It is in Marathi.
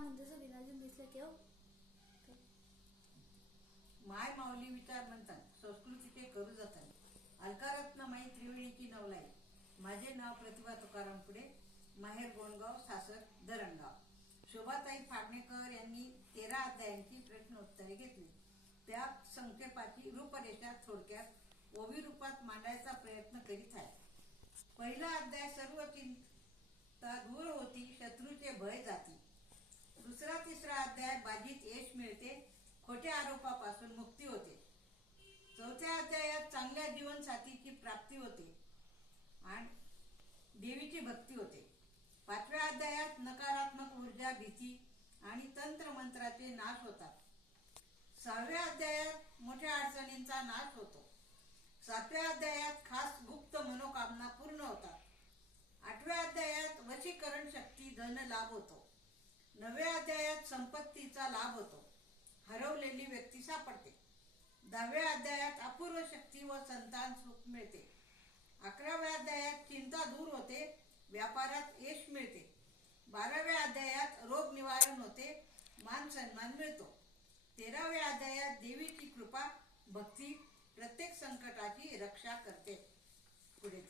म्हणजे सगळी अजून दिसलं की हो माय माऊली विचार म्हणतात संस्कृतीचे करू जातात अलकारत्नमयी त्रिवेणी की नवलाई. माझे नाव प्रतिभा तुकाराम पुढे, माहेर गोंडगाव, सासर धरणगाव. शोभाताई फाडणेकर यांनी 13 अध्यायांची प्रश्नोत्तरे घेतली. त्या संक्षेपाची रूपरेषा थोडक्यात ओवी रूपात मांडायचा प्रयत्न करीत आहे. पहिला अध्याय सर्व चिंता दूर होती, शत्रूचे भय जाती. दुसरा तिसरा अध्याय बाजीत यश मिळते, खोट्या आरोपापासून मुक्ती होते. चौथ्या अध्यायात चांगल्या जीवनसाथीची प्राप्ती होते आणि देवीची भक्ती होते. पाचव्या अध्यायात नकारात्मक ऊर्जा, भीती आणि तंत्रमंत्राचे नाश होतात. सहाव्या अध्यायात मोठ्या अडचणींचा नाश होतो. सातव्या अध्यायात खास गुप्त मनोकामना पूर्ण होतात. आठव्या अध्यायात वशीकरण शक्ती धन लाभ होतो. नवव्या अध्यायात संपत्तीचा लाभ होतो, हरवलेली व्यक्ती सापडते. 10व्या अध्यायात अपूर्व शक्ती व संतान सुख मिळते. 11व्या अध्यायात चिंता दूर होते, व्यापारात यश मिळते. 12व्या अध्यायात रोग निवारण होते, मान सन्मान मिळतो. 13व्या अध्यायात देवीची कृपा, भक्ती प्रत्येक संकटाची रक्षा करते. पुढे